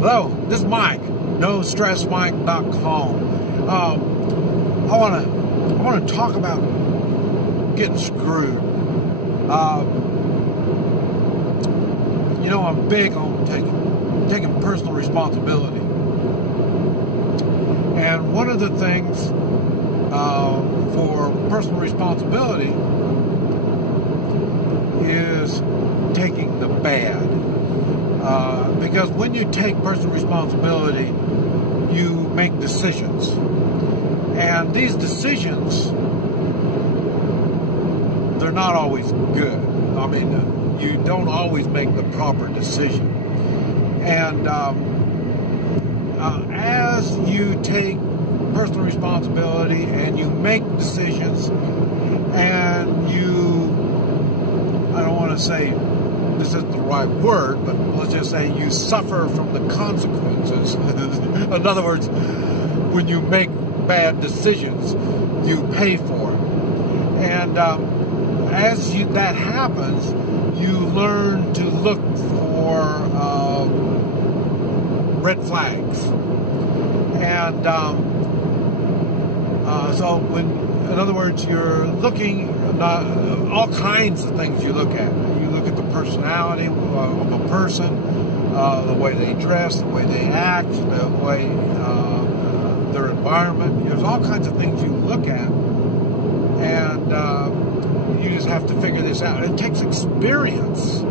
Hello, this is Mike, NoStressMike.com. I want to talk about getting screwed. You know, I'm big on taking personal responsibility, and one of the things for personal responsibility is taking the bad. Because when you take personal responsibility, you make decisions. And these decisions, they're not always good. I mean, you don't always make the proper decision. And as you take personal responsibility and you make decisions and you, I don't want to say this isn't the right word, but let's just say you suffer from the consequences. In other words, when you make bad decisions, you pay for it. And as that happens, you learn to look for red flags. And so in other words, you're looking at all kinds of things you look at. You look at the personality of a person, the way they dress, the way they act, the way their environment. There's all kinds of things you look at, and you just have to figure this out. It takes experience.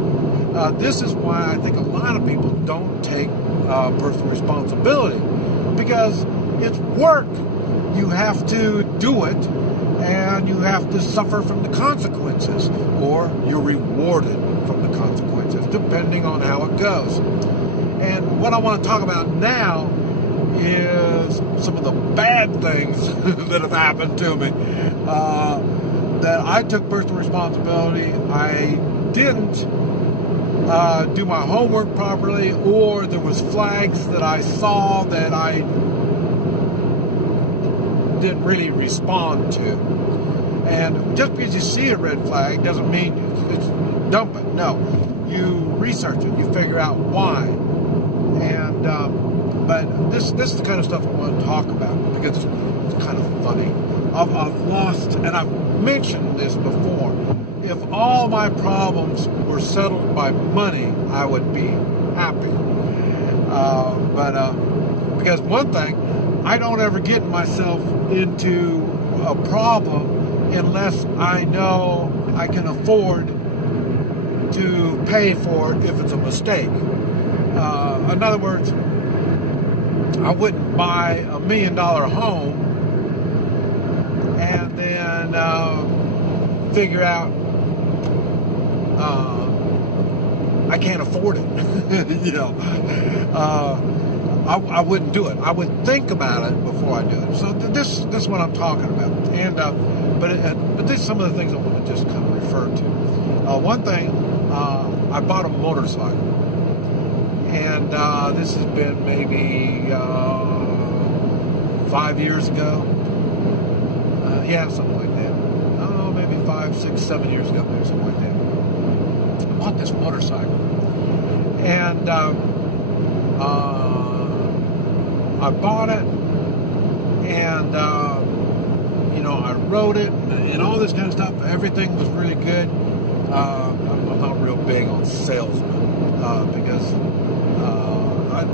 This is why I think a lot of people don't take personal responsibility, because it's work. You have to do it, and you have to suffer from the consequences, or you're rewarded from the consequences, depending on how it goes. And what I want to talk about now is some of the bad things that have happened to me, that I took personal responsibility. I didn't do my homework properly, or there was flags that I saw that I didn't really respond to. And just because you see a red flag doesn't mean it's dump it. No, you research it, you figure out why. And but this is the kind of stuff I want to talk about, because it's kind of funny. I've lost, and I've mentioned this before, if all my problems were settled by money, I would be happy. Because one thing, I don't ever get myself into a problem unless I know I can afford to pay for it if it's a mistake. In other words, I wouldn't buy $1 million home and then figure out I can't afford it. You know, I wouldn't do it. I would think about it before I do it. So this is what I'm talking about. And but this is some of the things I want to just kind of refer to. One thing, I bought a motorcycle, and this has been maybe 5 years ago. Yeah, something like that. Oh, maybe 5, 6, 7 years ago, maybe something like that. I bought this motorcycle, and I bought it, and you know, I rode it, and all this kind of stuff. Everything was really good. I'm not real big on salesmen, because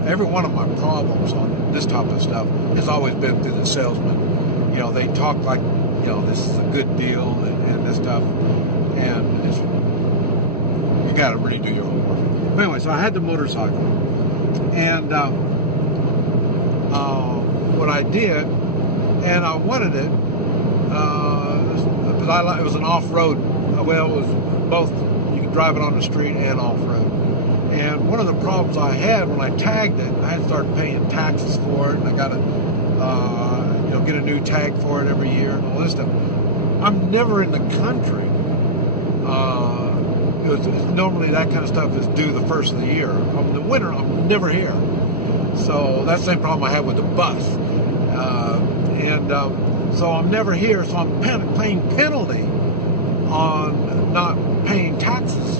every one of my problems on this type of stuff has always been through the salesman. You know, they talk like, you know, this is a good deal and this stuff, and you got to really do your homework. But anyway, so I had the motorcycle, and what I did, and I wanted it because it was an off-road. Well, it was both. You could drive it on the street and off-road. And one of the problems I had when I tagged it, I had to start paying taxes for it, and I got to you know, get a new tag for it every year and all this stuff. I'm never in the country. Normally that kind of stuff is due the first of the year. In the winter, I'm never here. So that's the same problem I had with the bus. So I'm never here, so I'm paying penalty on not paying taxes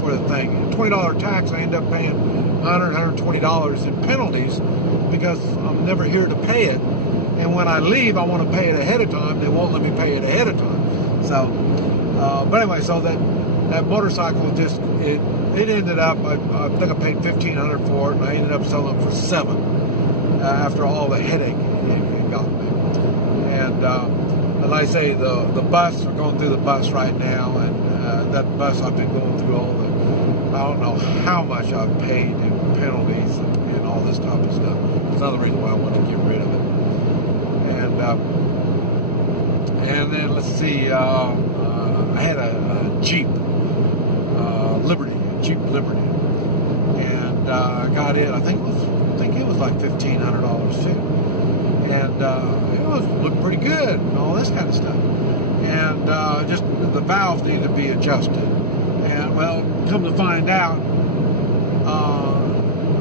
for the thing. $20 tax, I end up paying $120 in penalties because I'm never here to pay it. And when I leave, I want to pay it ahead of time. They won't let me pay it ahead of time. So, but anyway, so that motorcycle just, it ended up, I think I paid $1,500 for it, and I ended up selling it for $7,000 after all the headache it got me. And like I say, the bus, we're going through the bus right now, and that bus, I've been going through all the, I don't know how much I've paid in penalties and all this type of stuff. It's another reason why I want to get rid of it. And then let's see, I had a Jeep Liberty, a Jeep Liberty, and I got it. I think it was like $1,500 too, and it looked pretty good and all this kind of stuff. And just the valves needed to be adjusted. And well, come to find out,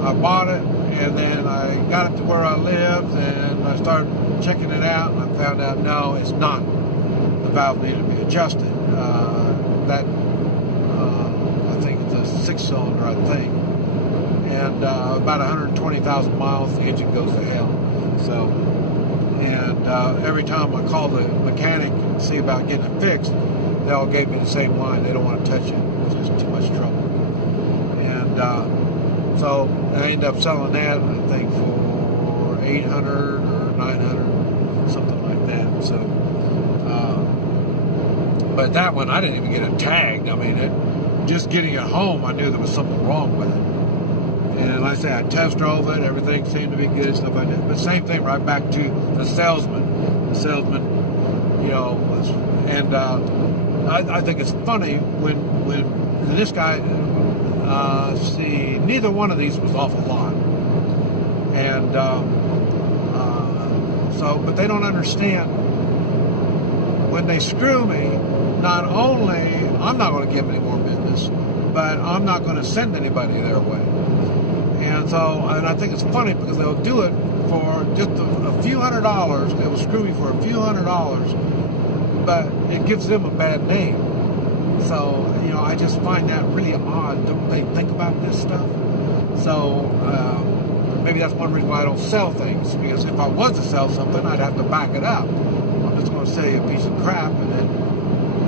I bought it, and then I got it to where I lived, and I started checking it out, and I found out, no, it's not. The valve needed to be adjusted. I think it's a 6-cylinder, I think. And about 120,000 miles, the engine goes to hell. So, and every time I call the mechanic and see about getting it fixed, they all gave me the same line. They don't want to touch it. It's just too much trouble. And so I ended up selling that, I think, for $800 or $900, something like that. So, but that one, I didn't even get it tagged. I mean, just getting it home, I knew there was something wrong with it. And like I say, I test drove it, everything seemed to be good, stuff like that. But same thing, right back to the salesman. The salesman, you know, was, and I think it's funny when this guy, see, neither one of these was off a lot. And so, but they don't understand, when they screw me, not only, I'm not going to give them any more business, but I'm not going to send anybody their way. And so, and I think it's funny because they'll do it for just a few $100s. They will screw me for a few $100s, but it gives them a bad name. So, you know, I just find that really odd. Don't they think about this stuff? So, maybe that's one reason why I don't sell things, because if I was to sell something, I'd have to back it up. I'm just going to sell you a piece of crap and then,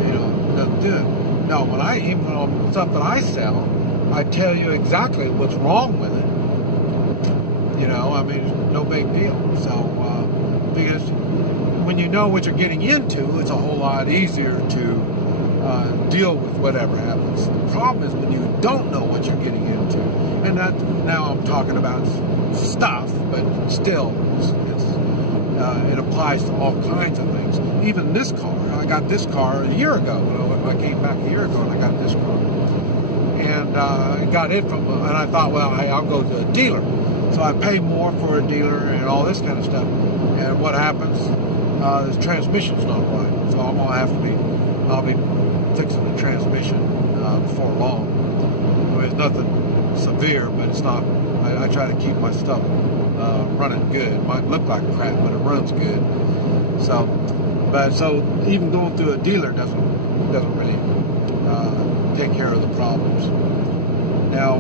you know, it doesn't do it. No, even on stuff that I sell, I tell you exactly what's wrong with it. You know, I mean, no big deal. So, because when you know what you're getting into, it's a whole lot easier to deal with whatever happens. The problem is when you don't know what you're getting into. And that, now I'm talking about stuff, but still, it applies to all kinds of things. Even this car, I got this car a year ago. I came back a year ago and I got this car. And I got it from, and I thought, well, I'll go to a dealer. So I pay more for a dealer and all this kind of stuff. And what happens, the transmission's not right. So I'm gonna have to be, I'll be fixing the transmission before long. I mean, it's nothing severe, but it's not, I try to keep my stuff running good. It might look like crap, but it runs good. So, so even going through a dealer doesn't really take care of the problems. Now,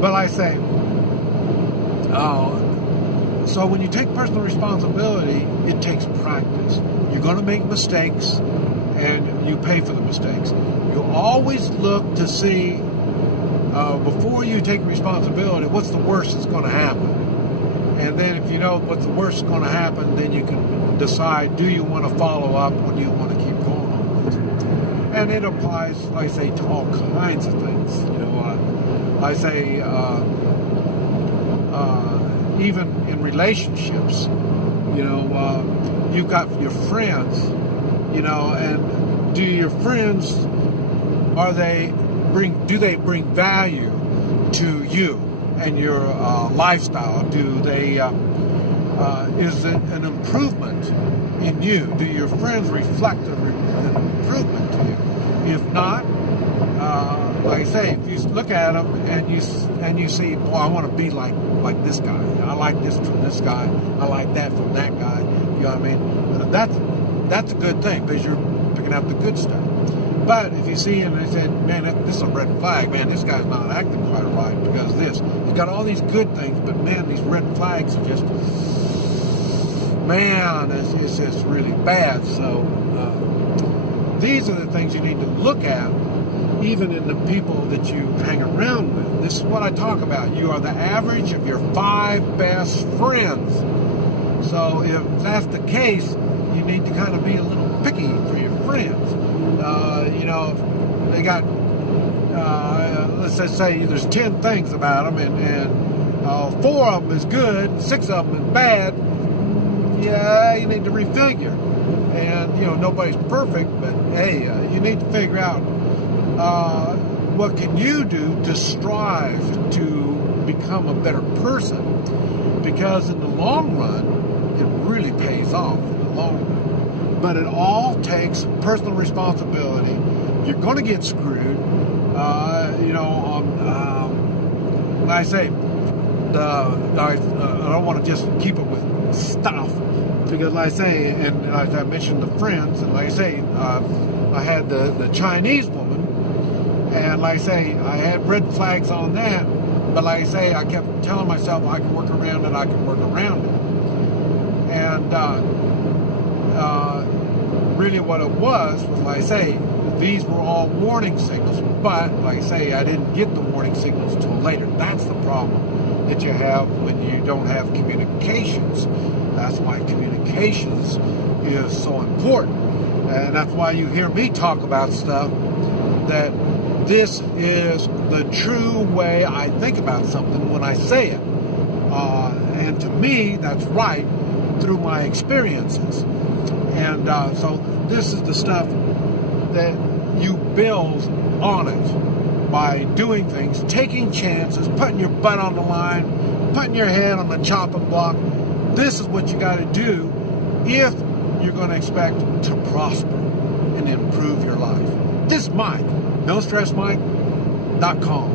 but like I say, so when you take personal responsibility, it takes practice. You're going to make mistakes, and you pay for the mistakes. You always look to see, before you take responsibility, what's the worst that's going to happen. And then if you know what's the worst that's going to happen, then you can decide, do you want to follow up or do you want to keep going on with it? And it applies, like I say, to all kinds of things. You know, I say, even in relationships, you know, you've got your friends, you know, and do your friends, do they bring value to you and your lifestyle? Do they, is it an improvement in you? Do your friends reflect an improvement to you? If not, like I say, if you look at them and you see, boy, I want to be like this guy. I like this from this guy. I like that from that guy. You know what I mean? That's a good thing because you're picking up the good stuff. But if you see him and they say, man, this is a red flag, man, this guy's not acting quite right because of this. He's got all these good things, but man, these red flags are just, man, it's just really bad. So these are the things you need to look at, even in the people that you hang around with. This is what I talk about. You are the average of your 5 best friends. So if that's the case, you need to kind of be a little picky for your friends. You know, they got, let's just say there's 10 things about them, and 4 of them is good, 6 of them is bad. Yeah, you need to refigure. And, you know, nobody's perfect, but hey, you need to figure out what can you do to strive to become a better person, because in the long run, it really pays off in the long run. But it all takes personal responsibility. You're going to get screwed. You know, like I say, I don't want to just keep it with stuff, because like I say, and like I mentioned the friends, and like I say, I had the Chinese woman, and like I say, I had red flags on that, but like I say, I kept telling myself I can work around it, I can work around it. And really what it was like I say, these were all warning signals, but like I say, I didn't get the warning signals until later. That's the problem that you have when you don't have communications. That's why communications is so important. And that's why you hear me talk about stuff, that this is the true way I think about something when I say it. And to me, that's right through my experiences. And so this is the stuff that you build on it by doing things, taking chances, putting your butt on the line, putting your head on the chopping block. This is what you got to do if you're going to expect to prosper and improve your life. This is Mike, NoStressMike.com.